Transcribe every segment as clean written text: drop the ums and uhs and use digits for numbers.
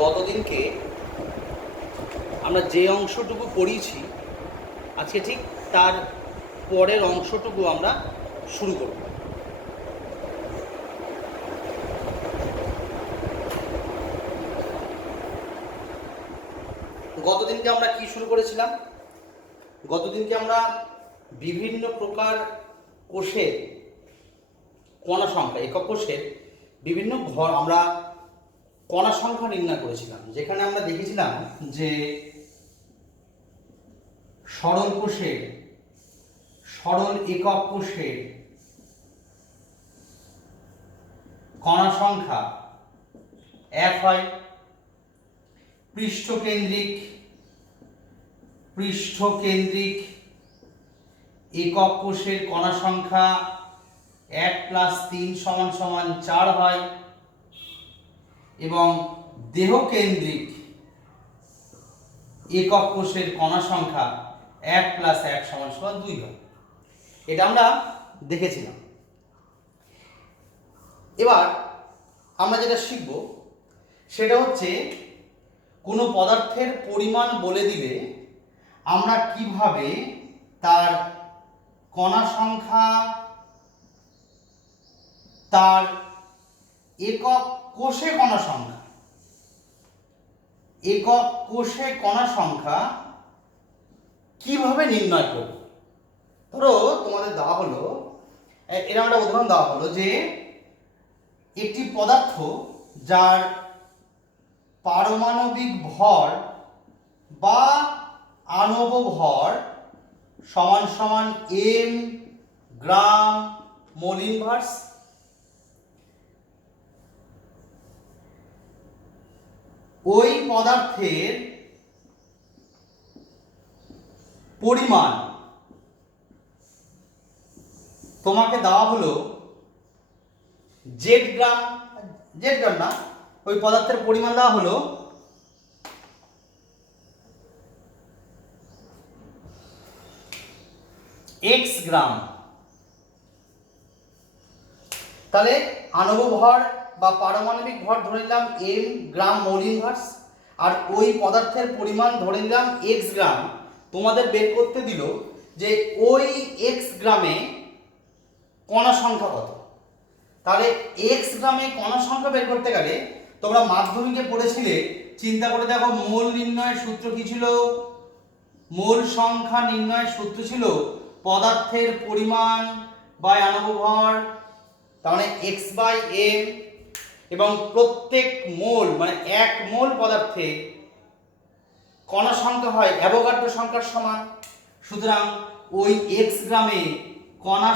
গতদিনকে আমরা যে অংশটুকু পড়িয়েছি আজকে ঠিক তার পরের অংশটুকু আমরা শুরু করব। গতদিনকে আমরা কি শুরু করেছিলাম? গতদিনকে আমরা বিভিন্ন প্রকার কোষের কণা সংখ্যা, একক কোষের বিভিন্ন ঘর আমরা কণা সংখ্যা নির্ণয় করেছিলাম, যেখানে আমরা দেখেছিলাম যে সরল কোষের, সরল একক কোষের কণা সংখ্যা 1 হয়। পৃষ্ঠকেন্দ্রিক একক কোষের কণা সংখ্যা 1 + 3 = 4 হয় এবং দেহকেন্দ্রিক একক কোষের কণা সংখ্যা 1 + 1 = 2 হয়। এটা আমরা দেখেছিলাম। এবার আমরা যেটা শিখব সেটা হচ্ছে কোনো পদার্থের পরিমাণ বলে দিলে আমরা কিভাবে তার কণা সংখ্যা, তার একক কোষে কণা সংখ্যা কিভাবে নির্ণয় করব। ধরো তোমাদের দেওয়া হলো, এরকম একটা উদাহরণ দেওয়া হলো যে একটি পদার্থ যার পারমাণবিক ভর বা আণব ভর সমান সমান m গ্রাম মোল ইনভার্স, ওই পদার্থের পরিমাণ তোমাকে দেওয়া হলো জেড গ্রাম না, ওই পদার্থের পরিমাণ দেওয়া হলো x গ্রাম। তাহলে আণব ভর বা পারমাণবিক ভর ধরে নিলাম m গ্রাম মোল ইনভার্স, আর ওই পদার্থের পরিমাণ ধরে নিলাম x গ্রাম। তোমাদের বের করতে দিল যে ওই x গ্রামে কণা সংখ্যা কত। তাহলে x গ্রামে কণা সংখ্যা বের করতে গেলে তোমরা মাধ্যমিকে পড়েছিলে, চিন্তা করে দেখো মোল নির্ণয়ের সূত্র কি ছিল? মোল সংখ্যা নির্ণয়ের সূত্র ছিল পদার্থের পরিমাণ বাই আণব ভর, তার মানে x/m, এবং প্রত্যেক মোল মানে 1 মোল পদার্থে কণা সংখ্যা হয় অ্যাভোগাড্রো সংখ্যার সমান। সুতরাং ওই x গ্রামে কণা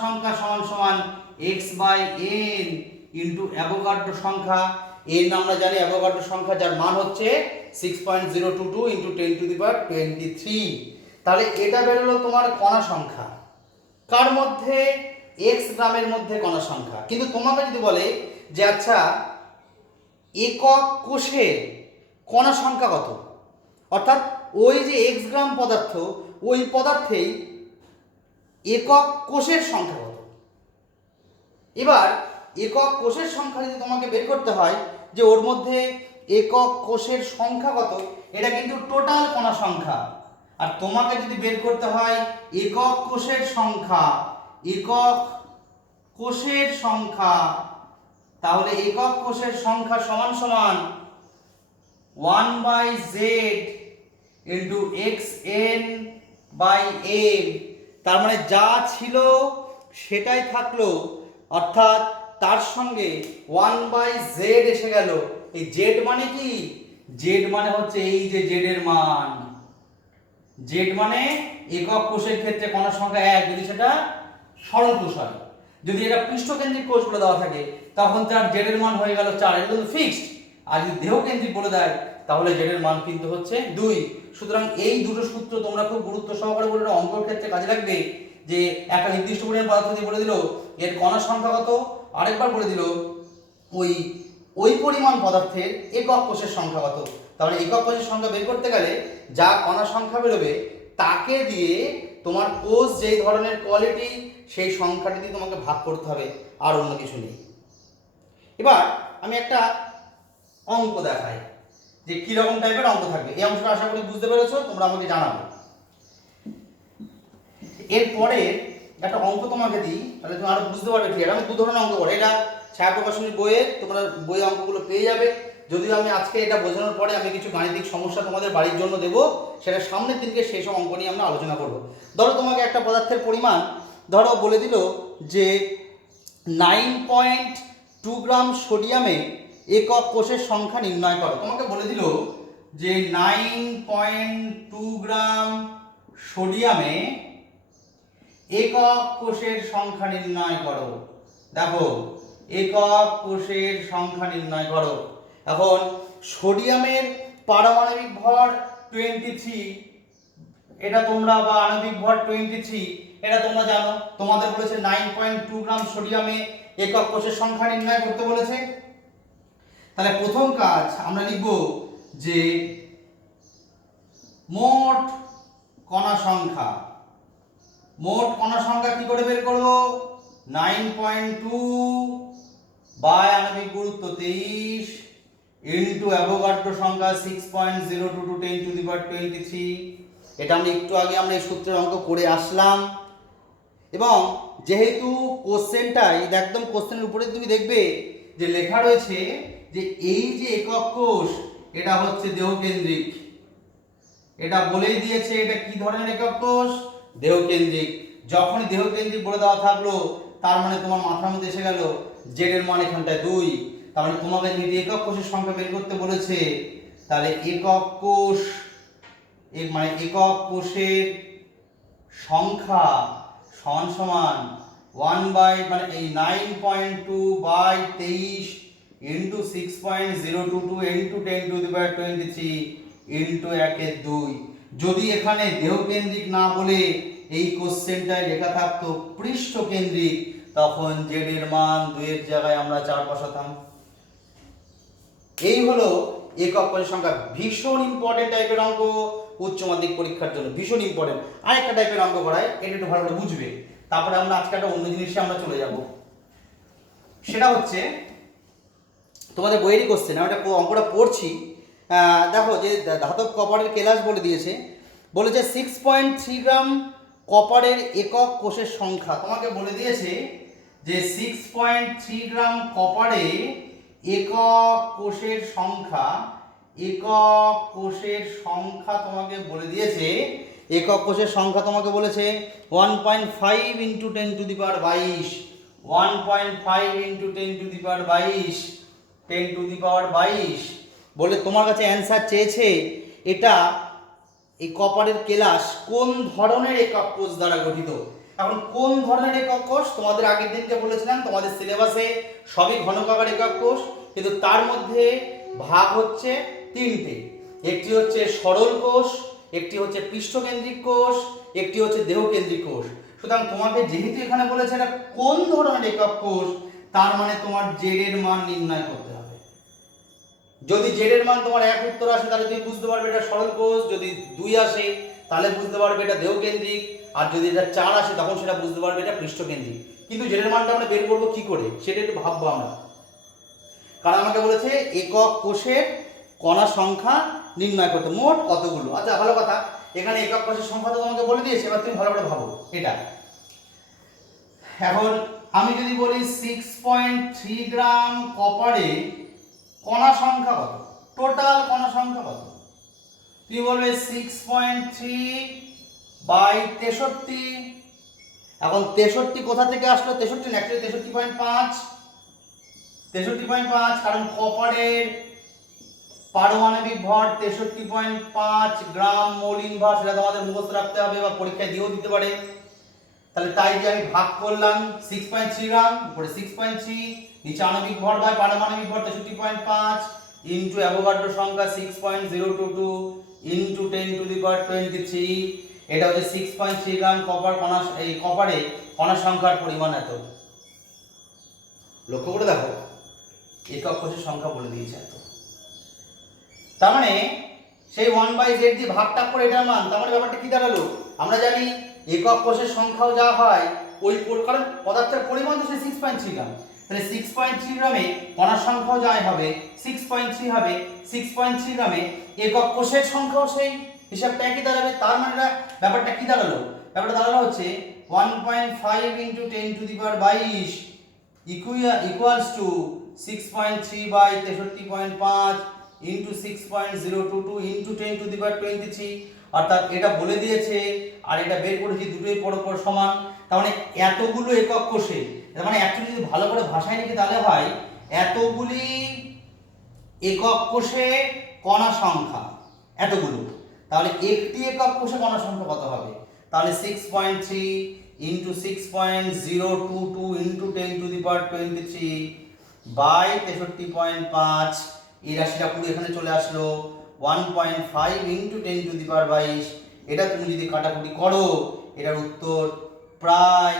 সংখ্যা সমান সমান x/n ইন্টু অ্যাভোগাড্রো সংখ্যা। n আমরা জানি অ্যাভোগাড্রো সংখ্যা, যার মান হচ্ছে 6.022 × 10⁻23। তাহলে এটা বেরোলো তোমার কণা সংখ্যা, কার মধ্যে? x গ্রামের মধ্যে কণা সংখ্যা। কিন্তু তোমাকে যদি বলে যে আচ্ছা একক কোষের কণা সংখ্যা কত, অর্থাৎ ওই যে x গ্রাম পদার্থ, ওই পদার্থেই একক কোষের সংখ্যা কত। এবার একক কোষের সংখ্যা যদি তোমাকে বের করতে হয় যে ওর মধ্যে একক কোষের সংখ্যা কত, এটা কিন্তু টোটাল কণা সংখ্যা। আর তোমাকে যদি বের করতে হয় একক কোষের সংখ্যা, তাহলে একক কোষের সংখ্যা সমান সমান 1/z * xn/m। তার মানে যা ছিল সেটাই থাকলো, অর্থাৎ তার সঙ্গে 1/z এসে গেল। এই z মানে কি? z মানে হচ্ছে এই যে z এর মান। z মানে একক কোষের ক্ষেত্রে কণা সংখ্যা 1 যদি সেটা সরল কোষ হয়। যদি এটা পৃষ্ঠকেন্দ্রিক কোষ বলে দেওয়া থাকে তখন তার z এর মান হয়ে গেল 4, এটা কিন্তু ফিক্সড। আর যদি দেহকেন্দ্রিক বলে দেয় তাহলে z এর মান কিন্তু হচ্ছে 2। সুতরাং এই দুটো সূত্র তোমরা খুব গুরুত্ব সহকারে বলে অঙ্কের ক্ষেত্রে কাজে লাগবে। যে একটা নির্দিষ্ট পরিমাণ পদার্থ দিয়ে বলে দিল এর কণা সংখ্যা কত, আরেকবার বলে দিল ওই পরিমাণ পদার্থের একক কোষের সংখ্যা কত। তাহলে একক কোষের সংখ্যা বের করতে গেলে যা কণা সংখ্যা বেরোবে তাকে দিয়ে তোমার কোষ যেই ধরনের কোয়ালিটি সেই সংখ্যাটি দিয়ে তোমাকে ভাগ করতে হবে, আর অন্য কিছু নেই। এবার আমি একটা অঙ্ক দেখাই যে কিরকম টাইপের অঙ্ক থাকবে। এই অংশটা আশা করি বুঝতে পেরেছো, তোমরা আমাকে জানাবে। এরপরে একটা অঙ্ক তোমাকে দিই, তাহলে তুমি আরো বুঝতে পারবে ক্লিয়ার। আমি দু ধরনের অঙ্ক করি, এটা ছায়া প্রকাশনীর বইয়ে তোমরা বই অঙ্কগুলো পেয়ে যাবে। যদিও আমি আজকে এটা বোঝানোর পরে আমি কিছু গাণিতিক সমস্যা তোমাদের বাড়ির জন্য দেবো, সেটা সামনের দিনকে সেই সব অঙ্ক নিয়ে আমরা আলোচনা করব। ধরো তোমাকে একটা পদার্থের পরিমাণ ধরো বলে দিল যে 9.2 গ্রাম সোডিয়ামে একক কোষের সংখ্যা নির্ণয় করো। তোমাকে বলে দিল যে 9.2 গ্রাম সোডিয়ামে একক কোষের সংখ্যা নির্ণয় করো। দেখো, একক কোষের সংখ্যা নির্ণয় করো। এখন সোডিয়ামের পারমাণবিক ভর 23, এটা তোমরা, বা আণবিক ভর 23 এটা তোমরা জানো। তোমাদের বলেছে 9.2 গ্রাম সোডিয়ামে একক কোষের সংখ্যা নির্ণয় করতে বলেছে। তাহলে প্রথম কাজ আমরা লিখব যে মোট কণা সংখ্যা। মোট কণা সংখ্যা কি করে বের করব? 9.2 বাই আণবিক গুরুত্ব 23 ইনটু অ্যাভোগাড্রো সংখ্যা 6.022 10 টু দি পাওয়ার 23। এটা আমরা একটু আগে আমরা এই সূত্রের অঙ্ক করে আসলাম। এবং যেহেতু কোশ্চেনটাই একদম কোশ্চেনের উপরে তুমি দেখবে যে লেখা রয়েছে যে এই যে একক কোষ এটা হচ্ছে দেহকেন্দ্রিক, এটা বলেই দিয়েছে এটা কি ধরনের একক কোষ, দেহকেন্দ্রিক। যখনই দেহকেন্দ্রিক বলে দেওয়া থাকলো তার মানে তোমার মাথার মধ্যে এসে গেল জেড এর মান এখানটায় 2, তার মানে তোমাকে যদি একক কোষের সংখ্যা বের করতে বলেছে তাহলে একক কোষ মানে একক কোষের সংখ্যা সমান সমান 1 বাই মানে এই 9.2 by 23 into 6.022 into 10 to the power 23 into 1/2। যদি এখানে দেহকেন্দ্রিক না বলে এই কোশ্চেনটায় লেখা থাকতো পৃষ্ঠকেন্দ্রিক, তখন জেড এর মান 2 এর জায়গায় আমরা 4 বসাতাম। এই হলো একক কোষের সংখ্যা। ভীষণ ইম্পর্টেন্ট টাইপের অঙ্ক উচ্চ মাধ্যমিক পরীক্ষার জন্য, ভীষণ ইম্পর্টেন্ট। আরেকটা টাইপের অঙ্ক করায়, এটা একটু ভালো করে বুঝবে, তারপরে আমরা আজকে একটা অন্য জিনিসে আমরা চলে যাব। সেটা হচ্ছে তোমাদের বইয়েরই কোশ্চেন, আমি একটা অঙ্কটা পড়ছি। দেখো যে ধাতব কপারের কেলাস বলে দিয়েছে, বলেছে 6.3 গ্রাম কপারের একক কোষের সংখ্যা। তোমাকে বলে দিয়েছে যে 6.3 গ্রাম কপারে একক কোষের সংখ্যা, একক কোষের সংখ্যা তোমাকে বলে দিয়েছে, একক কোষের সংখ্যা তোমাকে বলেছে 1.5 into 10 to the power 22, 1.5 into 10 to the power 22, 10 to the power 22 বলে তোমার কাছে অ্যান্সার চেয়েছে এটা এই কপারের কেলাস কোন ধরনের একক কোষ দ্বারা গঠিত। এখন কোন ধরনের একক কোষ, তোমাদের আগের দিনকে বলেছিলাম তোমাদের সিলেবাসে সবই ঘনকাকার একক কোষ, কিন্তু তার মধ্যে ভাগ হচ্ছে তিনটে। একটি হচ্ছে সরল কোষ, একটি হচ্ছে পৃষ্ঠকেন্দ্রিক কোষ, একটি হচ্ছে দেহকেন্দ্রিক কোষ। সুতরাং তোমাকে যেহেতু এখানে বলেছে এটা কোন ধরনের একক কোষ, তার মানে তোমার জেড এর মান নির্ণয় করতে হবে। যদি জেড এর মান তোমার 1 উত্তর আসে তাহলে তুমি বুঝতে পারবে এটা সরল কোষ, যদি 2 আসে তাহলে বুঝতে পারবে এটা দেহকেন্দ্রিক, আর যদি এটা 4 আসে তখন সেটা বুঝতে পারবে এটা পৃষ্ঠকেন্দ্রিক। কিন্তু জেড এর মানটা আমরা বের করবো কি করে সেটা একটু ভাববো আমরা। কারণ আমাকে বলেছে একক কোষের কণা সংখ্যা নির্ণয় করতে, মোট কতগুলো। আচ্ছা ভালো কথা, এখানে একক কোষের সংখ্যা তো তোমাকে বলে দিয়েছে, এবার তুমি ভালো করে ভাবো এটা। এখন আমি যদি বলি 6.3 গ্রাম কপারে কণা সংখ্যা কত, টোটাল কণা সংখ্যা কত, তুমি বলবে 6.3 বাই 63। এখন 63 কোথা থেকে আসলো? 63 না, অ্যাকচুয়ালি 63.5, 63.5, কারণ কপারের পারমাণবিক ভর 63.5 গ্রাম মৌলিক ভর, সেটা তোমাদের মুখস্থ রাখতে হবে বা পরীক্ষায় দিয়েও দিতে পারে। তাহলে তাই যে আমি ভাগ করলাম 6.3 গ্রাম উপরে 6.3, নিচে আণবিক ভর বাই পারমাণবিক ভর 63.5 ইনটু অ্যাভোগাড্রো সংখ্যা 6.022 ইনটু 10 টু দি পাওয়ার 23। এটা হচ্ছে 6.3 গ্রাম কপার কণা, এই কপারে কণা সংখ্যার পরিমাণ এত। লক্ষ্য করে দেখো একক কোষের সংখ্যা বলে দিয়েছে এত। তার মানে সেই 1/z দিয়ে ভাগটা করে এটার মান, তার মানে ব্যাপারটা কি দাঁড়ালো? আমরা জানি একক কোষের সংখ্যাও যা হয় ওই, কারণ পদার্থের পরিমাণ তো 6.3 গ্রাম, তাহলে 6.3 গ্রামে কণার সংখ্যাও যাই হবে 6.3 হবে, 6.3 গ্রামে একক কোষের সংখ্যাও সেই হিসাবটা একই দাঁড়াবে। তার মানে ব্যাপারটা কি দাঁড়ালো? ব্যাপারটা দাঁড়ালো হচ্ছে 1.5 × 10⁻22 equals to 6.3 by 63.5 into 6.022 into 10⁻23, অর্থাৎ এটা বলে দিয়েছে আর এটা বের করেছি দুটোই পরস্পর সমান। তার মানে এতগুলো একক কোষে, তার মানে অ্যাকচুয়ালি যদি ভালো করে ভাষায় লিখি তাহলে হয় এতগুলি একক কোষে কণা সংখ্যা এতগুলো। তাহলে একটি একক কোষে কণা সংখ্যা কত হবে? তাহলে 6.3 into 6.022 into 10⁻23 by 63.5, এই রাশিটা পুরো এখানে চলে আসলো 1.5 into 10⁻22। এটা তুমি যদি কাটাকুটি করো এটার উত্তর প্রায়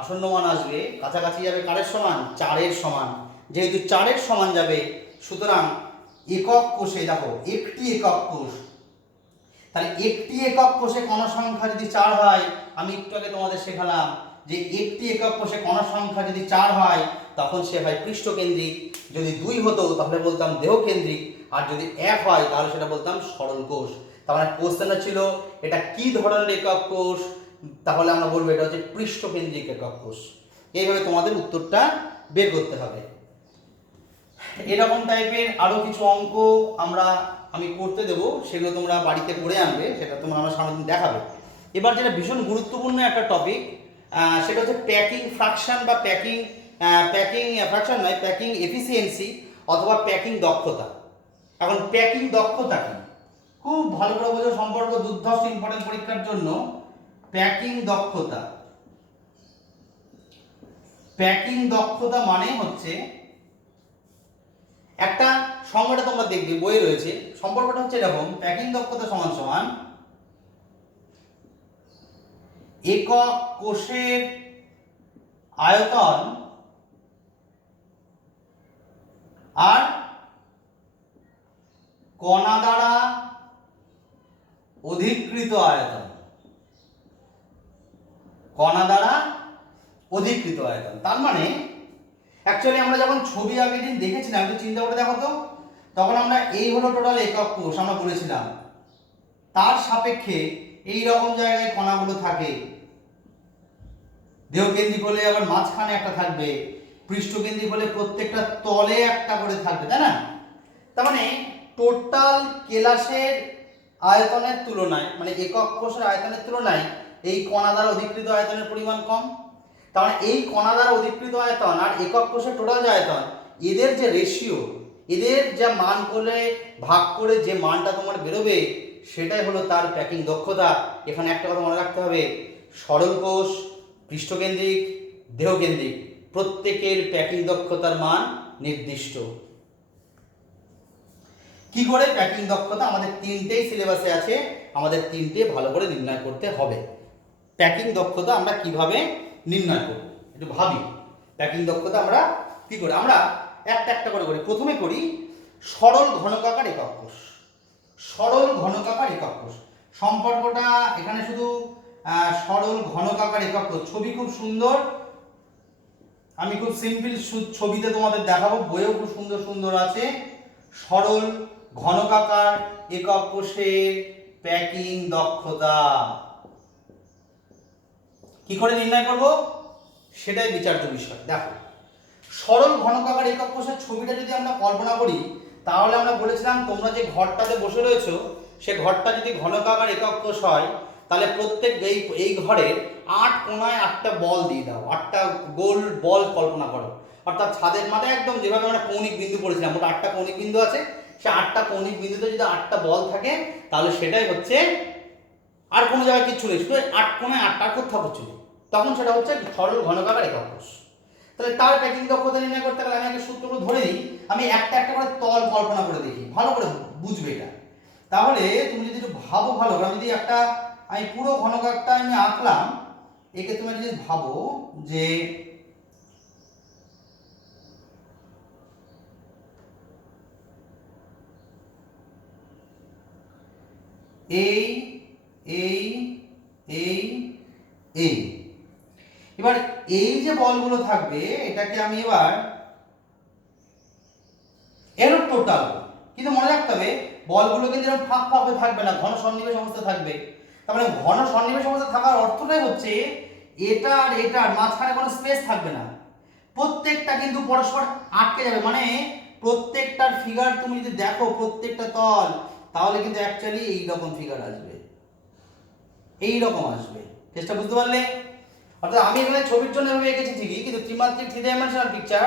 আসন্ন মান আসবে, কাছাকাছি যাবে কারের সমান? 4-এর সমান। যেহেতু 4-এর সমান যাবে সুতরাং একক কোষে দেখো একটি একক কোষ, তাহলে একটি একক কোষে কণা সংখ্যা যদি 4 হয়, আমি একটু আগে তোমাদের শেখালাম যে একটি একক কোষে কণা সংখ্যা যদি 4 হয় তখন সে হয় পৃষ্ঠকেন্দ্রিক, যদি 2 হতো তাহলে বলতাম দেহকেন্দ্রিক, আর যদি 1 হয় তাহলে সেটা বলতাম সরল কোষ। তার মানে কোশ্চেনটা ছিল এটা কি ধরনের একক কোষ, তাহলে আমরা বলবো এটা হচ্ছে পৃষ্ঠকেন্দ্রিক একক কোষ। এইভাবে তোমাদের উত্তরটা বের করতে হবে। এরকম টাইপের আরো কিছু অঙ্ক আমি করতে দেবো, সেগুলো তোমরা বাড়িতে করে আনবে, সেটা তোমরা আমার সামনে দিন দেখাবে। এবার যেটা ভীষণ গুরুত্বপূর্ণ একটা টপিক, সেটা হচ্ছে প্যাকিং ফ্র্যাকশন বা প্যাকিং ফ্র্যাকশন নয়, প্যাকিং এফিসিয়েন্সি অথবা প্যাকিং দক্ষতা। এখন প্যাকিং দক্ষতা কি খুব ভালো করে বোঝো, সম্পর্ক দুর্ধর্ষ ইম্পর্টেন্ট পরীক্ষার জন্য। প্যাকিং দক্ষতা, প্যাকিং দক্ষতা মানে হচ্ছে একটা সংজ্ঞাটা তোমরা দেখবে বইয়ে রয়েছে, সম্পর্কটা হচ্ছে এরকম, প্যাকিং দক্ষতা সমান সমান একক কোষের আয়তন আর কণা দ্বারা অধিকৃত আয়তন, কণা দ্বারা অধিকৃত আয়তন। তার মানে অ্যাকচুয়ালি আমরা যখন ছবি আগের দিন দেখেছিলাম, একটু চিন্তা করে দেখো তো, তখন আমরা এই হলো টোটাল একক কোষ আমরা বলেছিলাম, তার সাপেক্ষে এই রকম জায়গায় কণাগুলো থাকে, দেহকেন্দ্রিক হলে আবার মাঝখানে একটা থাকবে, পৃষ্ঠকেন্দ্রিক হলে প্রত্যেকটা তলে একটা করে থাকবে, তাই না? তার মানে টোটাল কেলাসের আয়তনের তুলনায়, মানে একক কোষের আয়তনের তুলনায় এই কণা দ্বারা অধিকৃত আয়তনের পরিমাণ কম। তার মানে এই কণা দ্বারা অধিকৃত আয়তন আর একক কোষের টোটাল যে আয়তন, এদের যে রেশিও, এদের যা মান করে ভাগ করে যে মানটা তোমার বেরোবে সেটাই হলো তার প্যাকিং দক্ষতা। এখানে একটা কথা মনে রাখতে হবে, সরল কোষ, পৃষ্ঠকেন্দ্রিক, দেহকেন্দ্রিক প্রত্যেকের প্যাকিং দক্ষতার মান নির্দিষ্ট। কি করে প্যাকিং দক্ষতা, আমাদের তিনটেই সিলেবাসে আছে, আমাদের তিনটে ভালো করে নির্ণয় করতে হবে। প্যাকিং দক্ষতা আমরা কিভাবে নির্ণয় করব একটু ভাবি। প্যাকিং দক্ষতা আমরা কি করে, আমরা একটা একটা করে করি। প্রথমে করি সরল ঘনকাকার একক কোষ। সরল ঘনকাকার একক কোষ সম্পর্কটা এখানে শুধু সরল ঘনকাকার একক কোষ, ছবি খুব সুন্দর, আমি খুব সিম্পল ছবিতে তোমাদের দেখাবো, বইয়েও খুব সুন্দর সুন্দর আছে। সরল ঘনকাকার একক কোষের প্যাকিং দক্ষতা কি করে নির্ণয় করব সেটাই বিচার্য বিষয়। দেখো, সরল ঘনকাকার একক কোষের ছবিটা যদি আমরা কল্পনা করি তাহলে আমরা বলেছিলাম তোমরা যে ঘরটাতে বসে রয়েছো সে ঘরটা যদি ঘনকাকার একক কোষ হয় তাহলে প্রত্যেক এই ঘরের 8 কোণায় 8টা বল দিয়ে দাও, 8টা গোল বল কল্পনা করো। অর্থাৎ ছাদের মাথায় একদম যেভাবে আমরা কৌণিক বিন্দু পড়েছিলাম, মোট 8টা কৌণিক বিন্দু আছে, সে 8টা কৌণিক বিন্দুতে যদি 8টা বল থাকে তাহলে সেটাই হচ্ছে, আর কোনো জায়গায় কিচ্ছু নেই, শুধু 8 কোণায় 8টা কোথাও ছিল, তখন সেটা হচ্ছে সরল ঘনকাকার একক কোষ। তাহলে তার প্যাকিং দক্ষতা নির্ণয় করতে গেলে আমি একটা সূত্রগুলো ধরে নিই, আমি একটা একটা করে তল কল্পনা করে দেখি, ভালো করে বুঝবে এটা। তাহলে তুমি যদি একটু ভাবো ভালো করে, আমি যদি আমি পুরো ঘনকাকারটা আমি আঁকলাম, একে তুমি যদি ভাবো যে এই এবার এই যে বলগুলো থাকবে এটাকে আমি এবার এর টোটাল, কিন্তু মনে রাখতে হবে বলগুলো কিন্তু এরকম ফাঁক ফাঁক হয়ে থাকবে না, ঘন সন্নিবেশ অবস্থা থাকবে। তার মানে ঘন সন্নিবেশ অবস্থা থাকার অর্থটাই হচ্ছে এটা আর এটার মাঝখানে কোনো স্পেস থাকবে না, প্রত্যেকটা কিন্তু পরস্পর আটকে যাবে। মানে প্রত্যেকটার ফিগার তুমি যদি দেখো প্রত্যেকটা তল, তাহলে কিন্তু অ্যাকচুয়ালি এইরকম ফিগার আসবে, এইরকম আসবে। চেষ্টা বুঝতে পারলে? অর্থাৎ আমি এখানে ছবির জন্য এভাবে এঁকেছি ঠিকই, কিন্তু ত্রিমাত্রিক 3 ডাইমেনশনাল পিকচার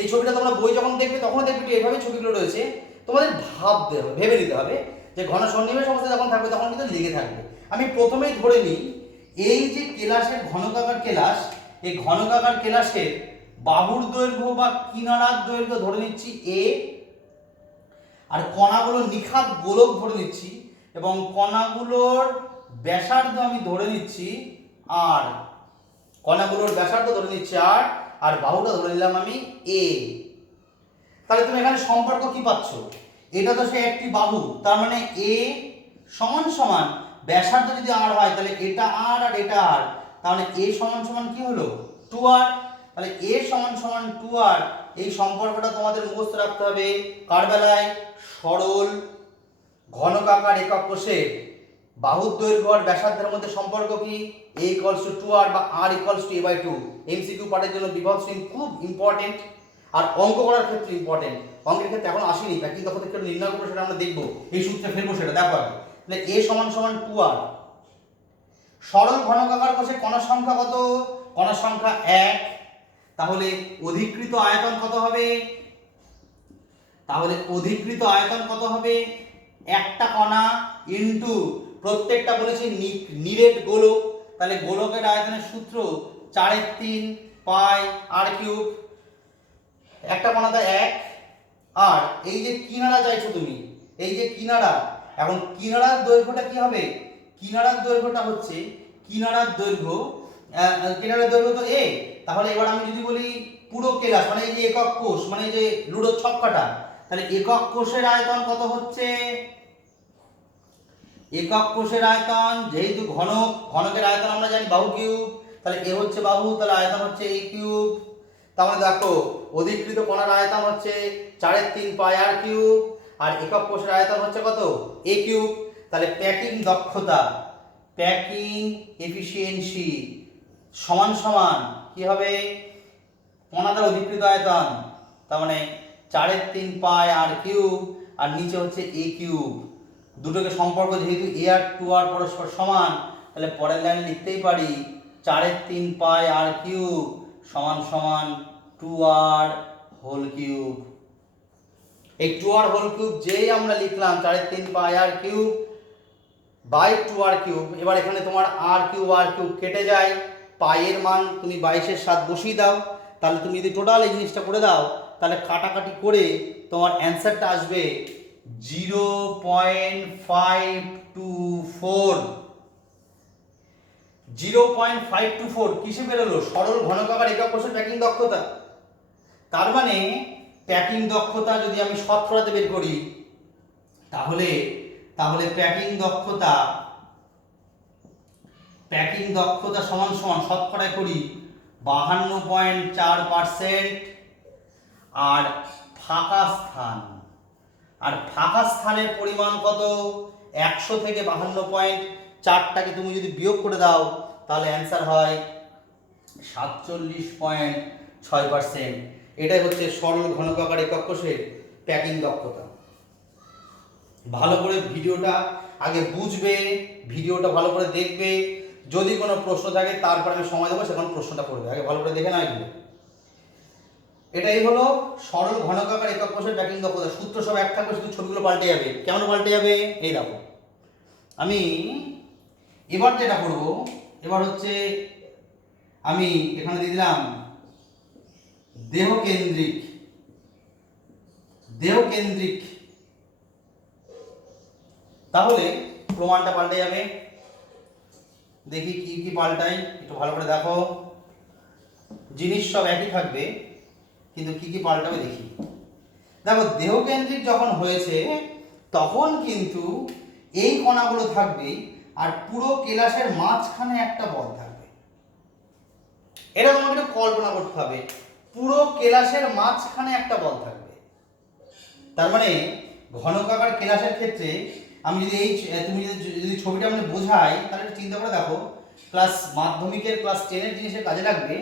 এই ছবিটা তোমরা বই যখন দেখবে তখন দেখবে এইভাবে ছবিগুলো রয়েছে, তোমাদের ভাবতে হবে, ভেবে নিতে হবে যে ঘন সন্নিবেশ অবস্থা যখন থাকবে তখন কিন্তু লেগে থাকবে। আমি প্রথমেই ধরে নিই এই যে কেলাসের ঘনকাকার কেলাস, এই ঘনকাকার কেলাসের বাহুর দৈর্ঘ্য বা কিনারার দৈর্ঘ্য ধরে নিচ্ছি এ, আর কণাগুলো নিখাত গোলক ধরে নিচ্ছি, এবং কণাগুলোর ব্যাসার্ধ আমি ধরে নিচ্ছি আর, কণাগুলোর ব্যাসার্ধ ধরে নিচ্ছি আর বাহুটা ধরে নিলাম আমি এ। তাহলে তুমি এখানে সম্পর্ক কি পাচ্ছ? এটা তো সে একটি বাহু, তার মানে এ সমান সমান ব্যাসার্ধ যদি আর হয় তাহলে এটা আর আর এটা আর, তাহলে এ সমান সমান কি হলো 2r। তাহলে এ সমান সমান 2r, এই সম্পর্কটা তোমাদের মুখস্থ রাখতে হবে কার বেলায়? সরল ঘনকাকার একক কোষের বাহুর দৈর্ঘ্য আর ব্যাসার্ধের মধ্যে সম্পর্ক কি? a = 2r বা r = a/2। এমসিকিউ পার্টের জন্য বিভব স্ট্রিং খুব ইম্পর্টেন্ট, আর অঙ্ক করার ক্ষেত্রে ইম্পর্টেন্ট। অঙ্কের ক্ষেত্রে এখন আসেনি, প্যাকিং দক্ষতা কিভাবে নির্ণয় করবো সেটা আমরা দেখবো, এই সূত্রে ফেলবো সেটা দেখো আগে। তাহলে a সমান সমান 2r। সরল ঘনকাকার কোষে কণার সংখ্যা কত? কণার সংখ্যা 1। তাহলে অধিকৃত আয়তন কত হবে? তাহলে অধিকৃত আয়তন কত হবে? একটা কণা ইনটু প্রত্যেকটা বলেছি নিরেট গোলক, তাহলে গোলকের আয়তনের সূত্র 4/3 পাই r3। একটা কণাতে 1, আর এই যে কিনারা চাইছো তুমি, এই যে কিনারা, এখন কিনারার দৈর্ঘ্যটা কি হবে? কিনারার দৈর্ঘ্যটা হচ্ছে কিনারার দৈর্ঘ্য, কিনারার দৈর্ঘ্য তো a। তাহলে এবার আমি যদি বলি পুরো কেলাস মানে এই যে একক কোষ, মানে এই যে লুডোর ছক্কাটা, তাহলে একক কোষের আয়তন কত হচ্ছে? একক কোষের আয়তন যেহেতু ঘনকের আয়তন আমরা জানি বাহু কিউব, তাহলে এ হচ্ছে বাহু, তাহলে আয়তন হচ্ছে a কিউব। তাহলে দেখো অধিকৃত কণার আয়তন হচ্ছে 4/3 পাই r3, আর একক কোষের আয়তন হচ্ছে কত? a cube. তাহলে প্যাকিং দক্ষতা, প্যাকিং এফিসিয়েন্সি সমান সমান কি হবে? কণাটার অধিকৃত আয়তন, তার মানে 4/3 পাই r3, আর নিচে হচ্ছে a কিউব। দুটোকে সম্পর্ক যেহেতু a আর 2r পরস্পর সমান, তাহলে পরের লাইন লিখতেই পারি 4/3 পাই r3 সমান সমান 2r হোল কিউব। এই 2r হোল কিউব যেই আমরা লিখলাম 4/3 পাই r3 বাই 2r কিউব, এবার এখানে তোমার r কিউব কেটে যায়, পাইয়ের মান তুমি 22 7 বসিয়ে দাও, তাহলে তুমি যদি টোটাল এই জিনিসটা করে দাও তাহলে কাটাকাটি করে তোমার অ্যান্সারটা আসবে 0.524। 0.524 কিসে বেরোলো? সরল ঘনকাকার একক কোষের প্যাকিং দক্ষতা। তার মানে প্যাকিং দক্ষতা যদি আমি শতকরাতে বের করি, তাহলে প্যাকিং দক্ষতা সমান সমান শতকরায় করি 52.4%, আর ফাঁকা স্থানের পরিমাণ কত? 100 থেকে 52.4টাকে তুমি যদি বিয়োগ করে দাও তাহলে অ্যান্সার হয় 47.6%। এটাই হচ্ছে সরল ঘনকাকার একক কোষের প্যাকিং দক্ষতা। ভালো করে ভিডিওটা আগে বুঝবে, ভিডিওটা ভালো করে দেখবে, যদি কোনো প্রশ্ন থাকে তারপর আমি সময় দেবো সেখানে প্রশ্নটা করবে, আগে ভালো করে দেখে নাও এগুলো। এটাই হলো সরল ঘনকাকার একক কোষের প্যাকিং দক্ষতা। সূত্র সব এক থাকবে, শুধু ছবিগুলো পাল্টে যাবে। কেমন পাল্টে যাবে? এই দেখো, আমি এবার যেটা করব, এবার হচ্ছে আমি এখানে দিয়ে দিলাম দেহ কেন্দ্রিক, তাহলে প্রমাণটা পাল্টে যাবে। দেখি কি কি পাল্টাই, একটু ভালো করে দেখো। জিনিস সব একই থাকবে, কিন্তু কি কি পাল্টাবে দেখি। দেখো দেহকেন্দ্রিক যখন হয়েছে তখন কিন্তু এই কণাগুলো থাকবে, আর পুরো কেলাসের মাঝখানে একটা বল থাকবে। এটা তোমাকে একটু কল্পনা করতে হবে, পুরো কেলাসের মাঝখানে একটা বল থাকবে। তার মানে ঘনকাকার কেলাসের ক্ষেত্রে আমি যদি তুমি যদি ছবিটা মানে বোঝাই তাহলে একটু চিন্তা করে দেখো, ক্লাস মাধ্যমিকের ক্লাস 10-এর জিনিসের কাজে লাগবে।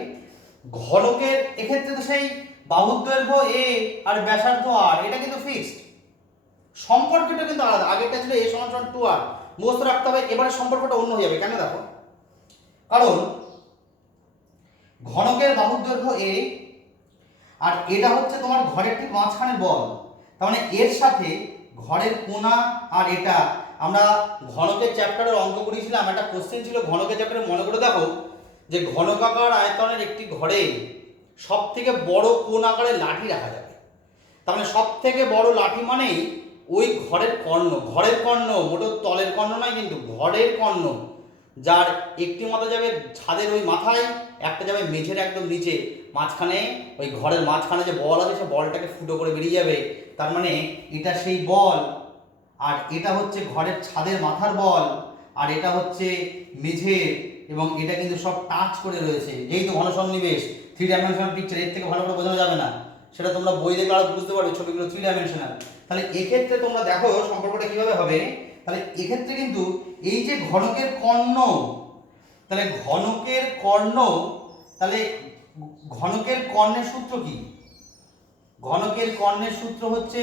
ঘনকের এক্ষেত্রে তো সেই বাহুর দৈর্ঘ্য a আর ব্যাসার্ধ r, এটা কিন্তু ফিক্সড। সম্পর্কটা কিন্তু আলাদা, আগেরটা ছিল a সমান 2r, মুখস্থ রাখতে হবে। এবারে সম্পর্কটা অন্য হয়ে যাবে, কেন দেখো, কারণ ঘনকের বাহুর দৈর্ঘ্য a আর এটা হচ্ছে তোমার ঘরের ঠিক মাঝখানে বল, তার মানে এর সাথে ঘরের কোণা আর এটা, আমরা ঘনকের চ্যাপ্টারের অঙ্ক করেছিলাম, একটা কোশ্চেন ছিল ঘনকের চ্যাপ্টারে, মনে করে দেখো যে ঘনকাকার আয়তনের একটি ঘরে সব থেকে বড় কোণ আকারে লাঠি রাখা যাবে। তার মানে সব থেকে বড় লাঠি মানেই ওই ঘরের কর্ণ, ঘরের কর্ণ, মোটো তলের কর্ণ নয় কিন্তু ঘরের কর্ণ, যার একটি মাথা যাবে ছাদের ওই মাথায়, একটা যাবে মেঝের একদম নিচে, মাঝখানে ওই ঘরের মাঝখানে যে বল আছে সে বলটাকে ফুটো করে বেরিয়ে যাবে। তার মানে এটা সেই বল, আর এটা হচ্ছে ঘরের ছাদের মাথার বল, আর এটা হচ্ছে মেঝের, এবং এটা কিন্তু সব টাচ করে রয়েছে। যেহেতু ঘনসন্নিবেশ 3 ডাইমেনশনাল পিকচার, এর থেকে ভালো করে বোঝানো যাবে না, সেটা তোমরা বই দেখে আরো বুঝতে পারবে, ছবিগুলো 3 ডাইমেনশনাল। তাহলে এক্ষেত্রে তোমরা দেখো সম্পর্কটা কিভাবে হবে। তাহলে এক্ষেত্রে কিন্তু এই যে ঘনকের কর্ণ, তাহলে ঘনকের কর্ণ, তাহলে ঘনকের কর্ণের সূত্র কি? ঘনকের কর্ণের সূত্র হচ্ছে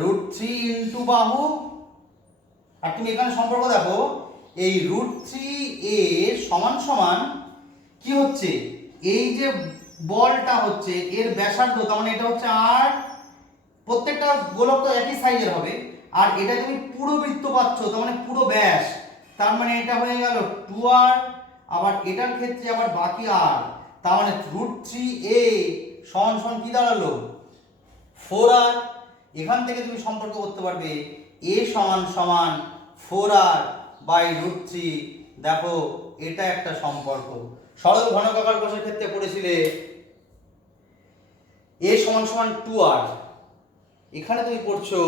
√3 ইন্টু বাহু। আর তুমি এখানে সম্পর্ক দেখো, এই √3a সমান সমান কি হচ্ছে, এই যে বলটা হচ্ছে এর ব্যাসার্ধ, তার মানে এটা হচ্ছে r, প্রত্যেকটা গোলক তো একই সাইজের হবে, আর এটা তুমি পুরো বৃত্ত পাচ্ছ, তার মানে পুরো ব্যাস, তার মানে এটা হয়ে গেল 2r, আবার এটার ক্ষেত্রে আবার বাকি r, তার মানে √3a সমান সমান কি দাঁড়ালো 4r। এখান থেকে তুমি সম্পর্ক করতে পারবে a সমান সমান 4r বাই √3। দেখো এটা একটা সম্পর্ক। সরল ঘনকাকার কোষের ক্ষেত্রে পড়েছিলে a সমান সমান 2r, এখানে তুমি পড়ছো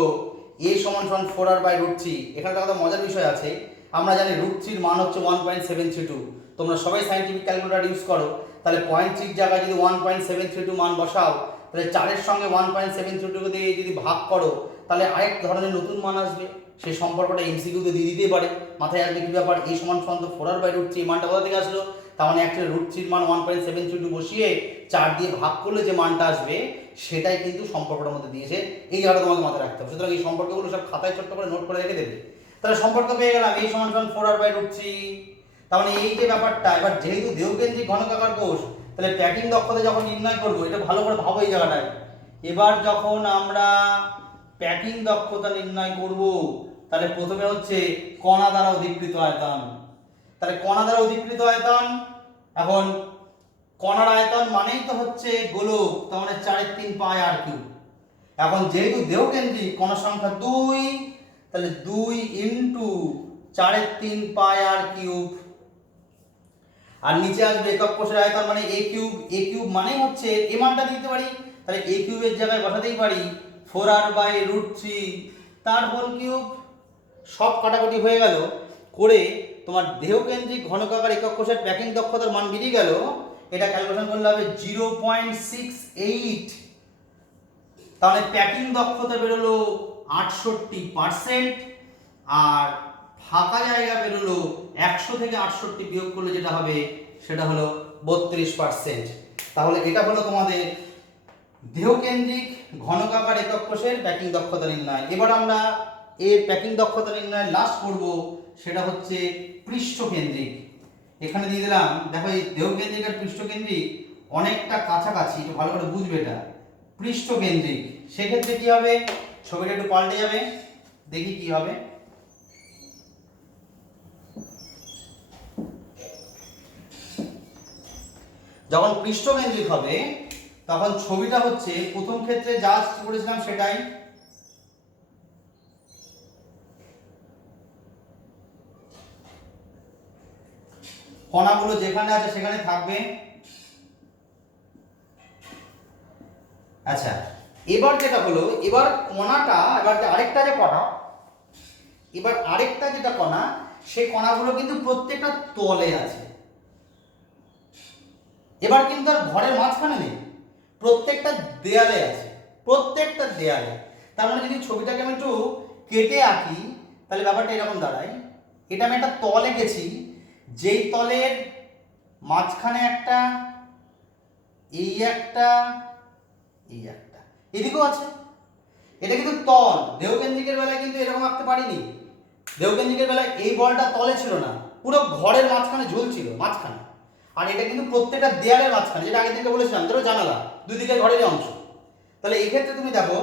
a সমান সমান 4r বাই √3। এখানে একটা কথা মজার বিষয় আছে, আমরা জানি √3 এর মান হচ্ছে 1.732, তোমরা সবাই সায়েন্টিফিক ক্যালকুলেটর ইউজ করো, তাহলে 0.3 জায়গায় যদি 1.732 মান বসাও, তাহলে 4 এর সঙ্গে 1.732 দিয়ে যদি ভাগ করো, তাহলে আরেক ধরনের নতুন মান আসবে। সেই সম্পর্কটা এমসিকিউতে দিয়ে দিতেই পারে, মাথায় আসবে কি ব্যাপার, a সমান সমান তো 4r বাই √3, মানটা কোথা থেকে আসলো, তার মানে অ্যাকচুয়ালি √3 এর মান 1.732 বসিয়ে 4 দিয়ে ভাগ করলে যে মানটা আসবে সেটাই কিন্তু সম্পর্কটার মধ্যে দিয়েছে। এই জায়গাটা তোমাকে মাথায় রাখতে হবে। সুতরাং এই সম্পর্কগুলো সব খাতায় ছোট্ট করে নোট করে রেখে দেবে। তাহলে সম্পর্ক পেয়ে গেলাম a সমান সমান 4r বাই √3। তার মানে এই যে ব্যাপারটা, এবার যেহেতু দেহকেন্দ্রিক ঘনকাকার কোষ, তাহলে প্যাকিং দক্ষতা যখন নির্ণয় করব, এটা ভালো করে ভাবো এই জায়গাটায়। এবার যখন আমরা প্যাকিং দক্ষতা নির্ণয় করব, তাহলে প্রথমে হচ্ছে কণা দ্বারা অধিকৃত আয়তন। তাহলে কণা দ্বারা অধিকৃত আয়তন, এখন কণার আয়তন মানেই তো হচ্ছে গোলক, তার মানে 4/3 পাই r3। এখন যেহেতু দেহকেন্দ্রিক কণার সংখ্যা 2, তাহলে 2 ইন্টু 4/3 পাই r3, আর নিচে আসবে একক কোষের আয়তন মানে a কিউব মানে হচ্ছে এ মানটা দিতে পারি, তাহলে a কিউবের জায়গায় বসাতেই পারি 4r বাই √3 তার হোল কিউব। সব কাটাকুটি হয়ে গেল, করে তোমার দেহকেন্দ্রিক ঘনকাকার একক কোষের প্যাকিং দক্ষতার মান বেরিয়ে গেল। এটা ক্যালকুলেশন করলে হবে 0.68, তাহলে প্যাকিং দক্ষতা বেরোলো 68%, আর ফাঁকা জায়গা বেরোলো 100 থেকে 68 বিয়োগ করলে যেটা হবে সেটা হলো 32%। তাহলে এটা হলো তোমাদের দেহকেন্দ্রিক ঘনকাকার একক কোষের প্যাকিং দক্ষতা নির্ণয়। এবার আমরা এর প্যাকিং দক্ষতা নির্ণয় লাস্ট করব, সেটা হচ্ছে পৃষ্ঠকেন্দ্রিক। এখানে দিয়ে দিলাম, দেখো এই দেহকেন্দ্রিক আর পৃষ্ঠকেন্দ্রিক অনেকটা কাছাকাছি, একটু ভালো করে বুঝবে এটা। পৃষ্ঠকেন্দ্রিক সেক্ষেত্রে কি হবে, ছবিটা একটু পাল্টে যাবে, দেখি কি হবে। যখন পৃষ্ঠকেন্দ্রিক হবে তখন ছবিটা হচ্ছে প্রথম ক্ষেত্রে যা করেছিলাম সেটাই, কণাগুলো যেখানে আছে সেখানে থাকবে। আচ্ছা, এবার যেটা হলো, এবার কণাটা, এবার আরেকটা যে কণা, এবার আরেকটা যেটা কণা, সেই কণাগুলো কিন্তু প্রত্যেকটা তলে আছে। এবার কিন্তু আর ঘরের মাঝখানে নেই, প্রত্যেকটা দেয়ালে আছে, প্রত্যেকটা দেয়ালে। তার মানে যদি ছবিটাকে আমি একটু কেটে আঁকি তাহলে ব্যাপারটা এরকম দাঁড়ায়, এটা আমি একটা তল এঁকেছি, যেই তলের মাঝখানে একটা, এই একটা, এই একটা, এদিকেও আছে। এটা কিন্তু তল। দেহকেন্দ্রিকের বেলায় কিন্তু এরকম আঁকতে পারিনি। দেহকেন্দ্রিকের বেলায় এই বলটা তলে ছিল না, পুরো ঘরের মাঝখানে ঝুলছিল, মাঝখানে। আর এটা কিন্তু প্রত্যেকটা দেয়ালের মাঝখানে, যেটা আগে থেকে বলেছিলাম, ধরো জানালা, দুই দিকের ঘরের অংশ। তাহলে এই ক্ষেত্রে তুমি দেখো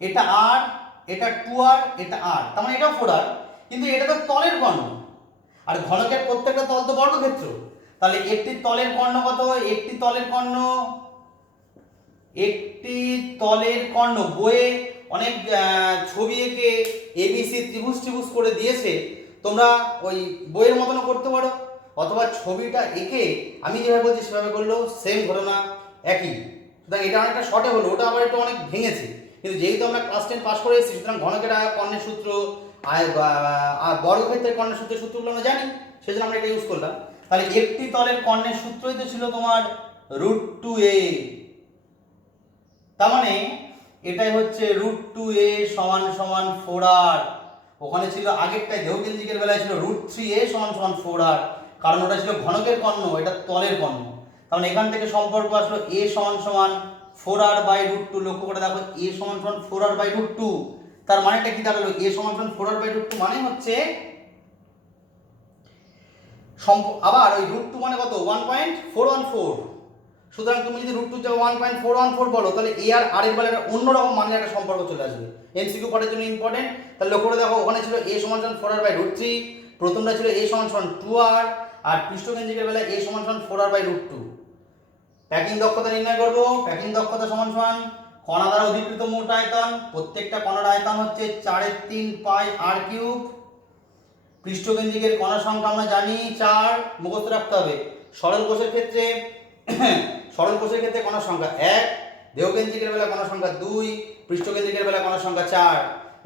এটা আর, এটা 2R, এটা R, তার মানে এটাও 4R, কিন্তু এটা তো তলের কর্ণ। আর ঘনকের প্রত্যেকটা তল তো বর্গক্ষেত্র। তাহলে একটি তলের কর্ণ কত? একটি তলের কর্ণ, একটি তলের কর্ণ, বইয়ে অনেক ছবি এঁকে এবিসি ত্রিভুজ ত্রিভুজ করে দিয়েছে, তোমরা ওই বইয়ের মতনও করতে পারো, অথবা ছবিটা এঁকে আমি যেভাবে বলছি সেভাবে করলেও সেম ঘটনা একই। সুতরাং এটা অনেকটা শর্টে হলো, ওটা আবার একটু অনেক ভেঙেছে। কিন্তু যেহেতু আমরা ক্লাস 10 পাস করে এসেছি, সুতরাং ঘনকের কর্ণের সূত্র আর বর্গক্ষেত্রের কর্ণের সূত্রগুলো আমরা জানি, সেজন্য আমরা এটা ইউজ করলাম। তাহলে একটি তলের কর্ণের সূত্রই তো ছিল তোমার √2a। তার মানে এটাই হচ্ছে √2a সমান সমান 4R। ওখানে ছিল আগেরটাই দেহকেন্দ্রিকের বেলায় ছিল √3a সমান সমান 4R, কারণ ওটা ছিল ঘনকের কর্ণ, এটা তলের কর্ণ। তার মানে এখান থেকে সম্পর্ক আসলো a সমান সমান 4R/√2। লক্ষ্য করে দেখো a সমান সমান 4R/√2, তার মানেটা কি দাঁড়ালো? a সমান সমান 4R/√2 মানে হচ্ছে আবার ওই √2 মানে কত? 1.414। সুতরাং তুমি যদি √2 কে 1.414 বলো, তাহলে a আর r এর বেলায় অন্যরকম মানের একটা সম্পর্ক চলে আসবে। এমসিকিউ পার্টের জন্য ইম্পর্টেন্ট। তাহলে লক্ষ্য করে দেখো ওখানে ছিল a সমান সমান 4R/√3, প্রথমটা ছিল a সমান সমান 2R, আর পৃষ্ঠকেন্দ্রিকের বেলায় a সমান সমান 4R/√2। প্যাকিং দক্ষতা নির্ণয় করব। প্যাকিং দক্ষতা সমান সমান কণা দ্বারা অধিকৃত মোট আয়তন, প্রত্যেকটা কণার আয়তন হচ্ছে 4/3 পাই r3। পৃষ্ঠকেন্দ্রিকের কণা সংখ্যা আমরা জানি 4, মুখস্থ রাখতে হবে। সরল কোষের ক্ষেত্রে কণার সংখ্যা 1, দেহকেন্দ্রিকের বেলায় কণার সংখ্যা 2, পৃষ্ঠকেন্দ্রিকের বেলায় কণার সংখ্যা 4,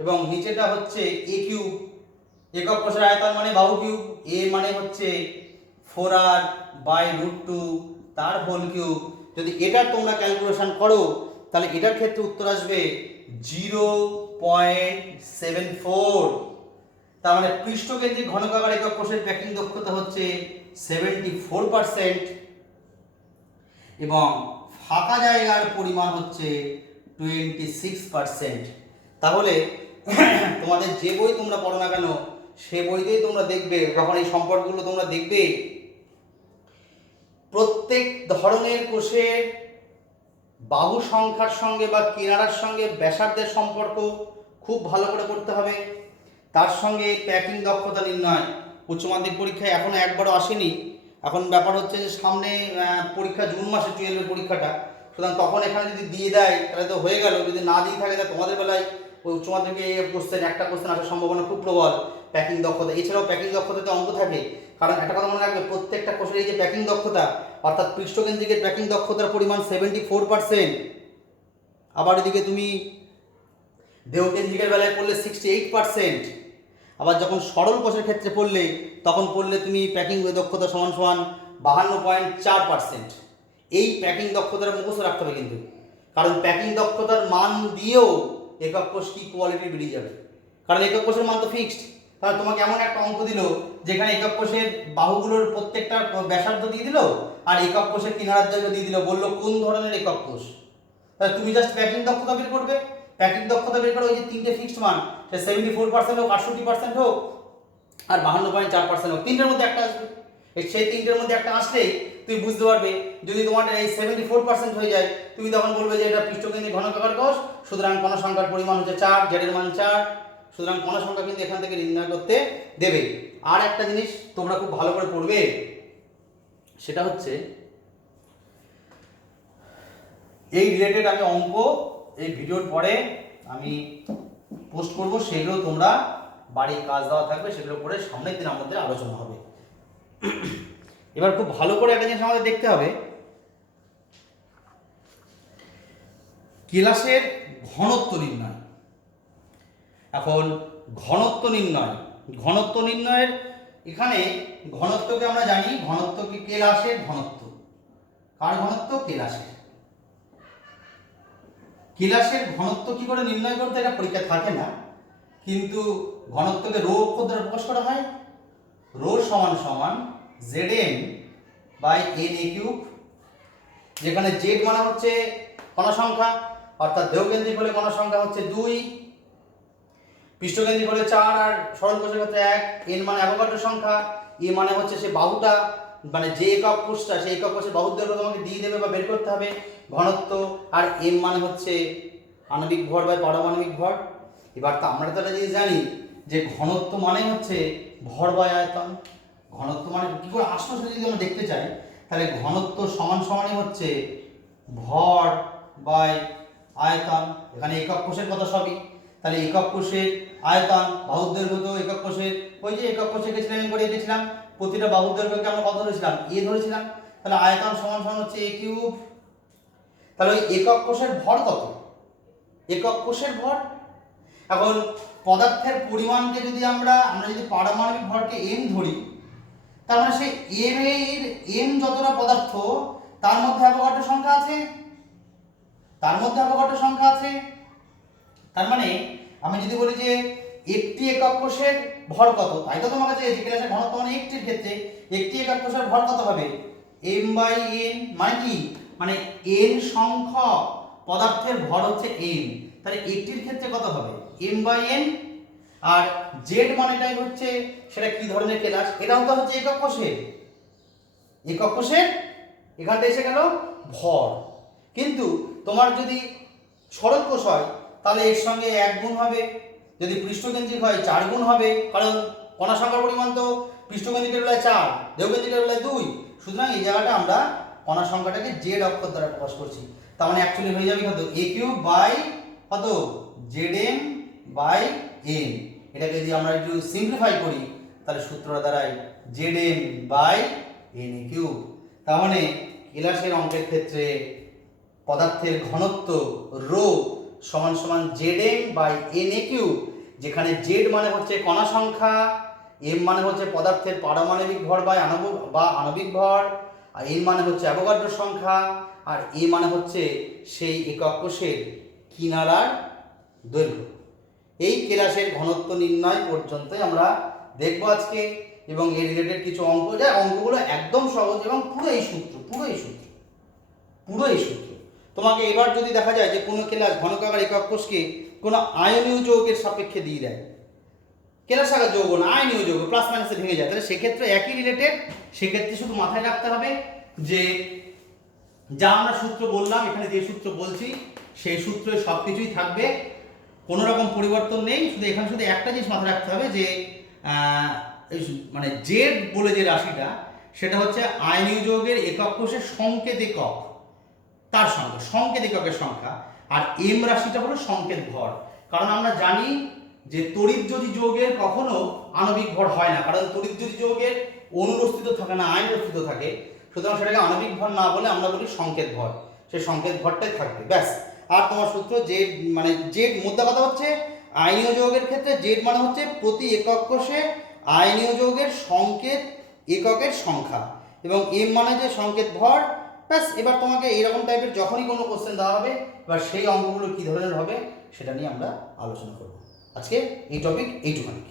এবং নিচেটা হচ্ছে a3। একক কোষের আয়তন মানে বাহু কিউব, a মানে হচ্ছে 4R/√2 তার হোল কিউব। যদি এটার তোমরা ক্যালকুলেশন করো তাহলে এটার ক্ষেত্রে উত্তর আসবে 0.74। তার মানে পৃষ্ঠকেন্দ্রিক ঘনকাকার একক কোষের প্যাকিং দক্ষতা হচ্ছে 74%, এবং ফাঁকা জায়গার পরিমাণ হচ্ছে 26%। তাহলে তোমাদের যে বই তোমরা পড়ো না কেন, সে বইতেই তোমরা দেখবে, যখন এই সম্পর্কগুলো তোমরা দেখবে, প্রত্যেক ধরনের কোষের বাহু সংখ্যার সঙ্গে বা কিনারার সঙ্গে ব্যাসার্ধের সম্পর্ক খুব ভালো করে করতে হবে। তার সঙ্গে প্যাকিং দক্ষতা নির্ণয়। উচ্চ মাধ্যমিক পরীক্ষায় এখনো একবারও আসেনি। এখন ব্যাপার হচ্ছে যে সামনে পরীক্ষা জুন মাসে 12 পরীক্ষাটা, সুতরাং তখন এখানে যদি দিয়ে দেয় তাহলে তো হয়ে গেল, যদি না দিয়ে থাকে তাহলে তোমাদের বেলায় ওই উচ্চ মাধ্যমিকে একটা কোশ্চেন আসার সম্ভাবনা খুব প্রবল। প্যাকিং দক্ষতা এছাড়াও প্যাকিং দক্ষতাতে অঙ্ক থাকে, কারণ একটা কথা মনে রাখবে, প্রত্যেকটা কোষের এই যে প্যাকিং দক্ষতা, অর্থাৎ পৃষ্ঠকেন্দ্রিকের প্যাকিং দক্ষতার পরিমাণ 74%। আবার এদিকে তুমি দেহকেন্দ্রিকের বেলায় পড়লে 68%। আবার যখন সরল কোষের ক্ষেত্রে পড়লে তখন পড়লে তুমি প্যাকিং দক্ষতা সমান সমান 52.4%। এই প্যাকিং দক্ষতার মুখস্থ রাখতে হবে কিন্তু, কারণ প্যাকিং দক্ষতার মান দিয়েও একক কোষ কি কোয়ালিটি বেরিয়ে যাবে, কারণ একক কোষের মান তো ফিক্সড। তাহলে তোমাকে এমন একটা অঙ্ক দিল যেখানে একক কোষের বাহুগুলোর প্রত্যেকটা ব্যাসার্ধ দিয়ে দিল আর একক কোষের কিনারার দৈর্ঘ্য দিয়ে দিল, বললো কোন ধরনের একক কোষ। তাহলে তুমি জাস্ট প্যাকিং দক্ষতা বের করবে। প্যাকিং দক্ষতা বের করে ওই যে তিনটে ফিক্সড মান, সে 74% হোক, 68% হোক, আর 52.4% হোক, তিনটের মধ্যে একটা আসবে। সেই তিনটের মধ্যে একটা আসলেই তুমি বুঝতে পারবে। যদি তোমার এই 74% হয়ে যায়, তুমি তখন বলবে যে এটা পৃষ্ঠকেন্দ্রিক ঘনকাকার কোষ, সুতরাং কণা সংখ্যার পরিমাণ হচ্ছে 4, জেডের মান 4, সুতরাং কণা সংখ্যা কিন্তু এখান থেকে নির্ণয় করতে দেবে। আর একটা জিনিস তোমরা খুব ভালো করে পড়বে, সেটা হচ্ছে এই রিলেটেড আমি অঙ্ক এই ভিডিওর পরে আমি পোস্ট করব, সেগুলো তোমরা বাড়ির কাজ দেওয়া থাকবে, সেগুলো পরে সামনের দিন আমাদের আলোচনা হবে। এবার খুব ভালো করে একটা জিনিস আমাদের দেখতে হবে, কেলাসের ঘনত্ব নির্ণয়। এখন ঘনত্ব নির্ণয়ের এখানে ঘনত্বকে আমরা জানি, ঘনত্ব কি কেলাসের ঘনত্ব। কার ঘনত্ব? কেলাসের। কেলাসের ঘনত্ব কি করে নির্ণয় করতে, এটা পরীক্ষা থাকে না, কিন্তু ঘনত্বকে রো অক্ষর দ্বারা প্রকাশ করা হয়। রো সমান সমান Zn বাই Na কিউব, যেখানে জেড মানে হচ্ছে কণা সংখ্যা, অর্থাৎ দেহকেন্দ্রিক হলে কণা সংখ্যা হচ্ছে 2, পৃষ্ঠকেন্দ্রিক হলে 4, আর সরল কোষের ক্ষেত্রে 1, এন মানে অ্যাভোগাড্রো সংখ্যা, এ মানে হচ্ছে সে বাহুটা, মানে যে একক কোষটা সেই একক কোষের বাহুর দৈর্ঘ্য তোমাকে দিয়ে দেবে বা বের করতে হবে ঘনত্ব, আর এম মানে হচ্ছে আণবিক ভর বাই পারমাণবিক ভর। এবার তো আমরা তো একটা জিনিস জানি যে ঘনত্ব মানে হচ্ছে ভর বাই আয়তন। ঘনত্ব মানে কি করে আসলো সেটা যদি আমরা দেখতে চাই, তাহলে ঘনত্ব সমান সমানই হচ্ছে ভর বাই আয়তন। এখানে একক কোষের কথা সবই, তাহলে একক কোষের আয়তন, বাহুর দৈর্ঘ্য তো একক কোষের, ওই যে একক কোষে গেছিলাম করে গেছিলাম, প্রতিটা বাহুর দৈর্ঘ্যকে আমরা কত ধরেছিলাম? এ ধরেছিলাম। তাহলে আয়তন সমান সমান হচ্ছে এ কিউব। তাহলে ওই একক কোষের ভর কত? একক কোষের ভর। এখন পদার্থের পরিমাণকে যদি আমরা যদি পারমাণবিক ভরকে এম ধরি, তার মানে সেই এম এর এম যতটা পদার্থ তার মধ্যে অ্যাভোগাড্রো সংখ্যা আছে, তার মানে আমি যদি বলি যে একটি একক কোষের ভর কত, তাই তো তোমার কাছে যে ক্লাসের ঘনত্ব মানে একটির ক্ষেত্রে একটি একক কোষের ভর কত হবে? m বাই n, মানে কি? মানে n সংখ্যক পদার্থের ভর হচ্ছে m, তাহলে একটির ক্ষেত্রে কত হবে? m by n। আর z মানেটাই হচ্ছে সেটা কি ধরনের ক্লাস, এটাও তো হচ্ছে একক কোষের, এখানটা এসে গেল ভর। কিন্তু তোমার যদি সরল কোষ হয় তাহলে এর সঙ্গে 1 গুণ হবে, যদি পৃষ্ঠকেন্দ্রিক হয় 4 গুণ হবে, কারণ কণা সংখ্যার পরিমাণ তো পৃষ্ঠকেন্দ্রিকের বেলায় 4, দেহকেন্দ্রিকের বেলায় 2, সুতরাং এই জায়গাটা আমরা কণা সংখ্যাটাকে জেড অক্ষর দ্বারা প্রকাশ করছি। তার মানে অ্যাকচুয়ালি হয়ে যাবে কত? a কিউব বাই কত? Zm by n। এটাকে যদি আমরা একটু সিম্পলিফাই করি তাহলে সূত্রটা দাঁড়ায় Zm বাই na কিউব। তার মানে কেলাসের অঙ্কের ক্ষেত্রে পদার্থের ঘনত্ব রো সমান সমান Zm বাই Na কিউব, যেখানে Z মানে হচ্ছে কণা সংখ্যা, M মানে হচ্ছে পদার্থের পারমাণবিক ভর বা আণবিক ভর, আর N মানে হচ্ছে অ্যাভোগাড্রো সংখ্যা, আর A মানে হচ্ছে সেই একক কোষের কিনারার দৈর্ঘ্য। এই কেলাসের ঘনত্ব নির্ণয় পর্যন্তই আমরা দেখব আজকে, এবং এর রিলেটেড কিছু অঙ্ক, যা অঙ্কগুলো একদম সহজ এবং পুরো এই সূত্র। তোমাকে এবার যদি দেখা যায় যে কোনো কেলাস ঘনকাকার একক কোষকে কোনো আয়নীয় যৌগের সাপেক্ষে দিয়ে দেয়, কেলাস আকার যৌগ না আয়নীয় যৌগ, প্লাস মাইনাসে ভেঙে যায়, তাহলে সেক্ষেত্রে একই রিলেটেড। সেক্ষেত্রে শুধু মাথায় রাখতে হবে যে যা আমরা সূত্র বললাম, এখানে যে সূত্র বলছি সেই সূত্রে সব কিছুই থাকবে, কোনো রকম পরিবর্তন নেই। শুধু এখানে শুধু একটা জিনিস মাথায় রাখতে হবে যে মানে জেড বলে যে রাশিটা, সেটা হচ্ছে আয়নীয় যৌগের একক কোষের সংকেত একক, তার সংখ্যা, সংকেত এককের সংখ্যা, আর এম রাশিটা হলো সংকেত ভর। কারণ আমরা জানি যে তড়িৎযোজী যৌগের কখনো আণবিক ভর হয় না, কারণ তড়িৎযোজী যৌগের অণুর অস্তিত্ব থাকে না, আয়নের অস্তিত্ব থাকে, সুতরাং সেটাকে আণবিক ভর না বলে আমরা বলি সংকেত ভর, সেই সংকেত ভরটাই থাকবে ব্যাস। আর তোমার সূত্র জেড, মানে জেড মোদ্দা কথা হচ্ছে আয়নীয় যৌগের ক্ষেত্রে জেড মানে হচ্ছে প্রতি একক কোষে আয়নীয় যৌগের সংকেত এককের সংখ্যা, এবং এম মানে যে সংকেত ভর, ব্যাস। এবার তোমাকে এইরকম টাইপের যখনই কোনো কোশ্চেন দেওয়া হবে, এবার সেই অঙ্কগুলো কী ধরনের হবে সেটা নিয়ে আমরা আলোচনা করব। আজকে এই টপিক এইটুখানি।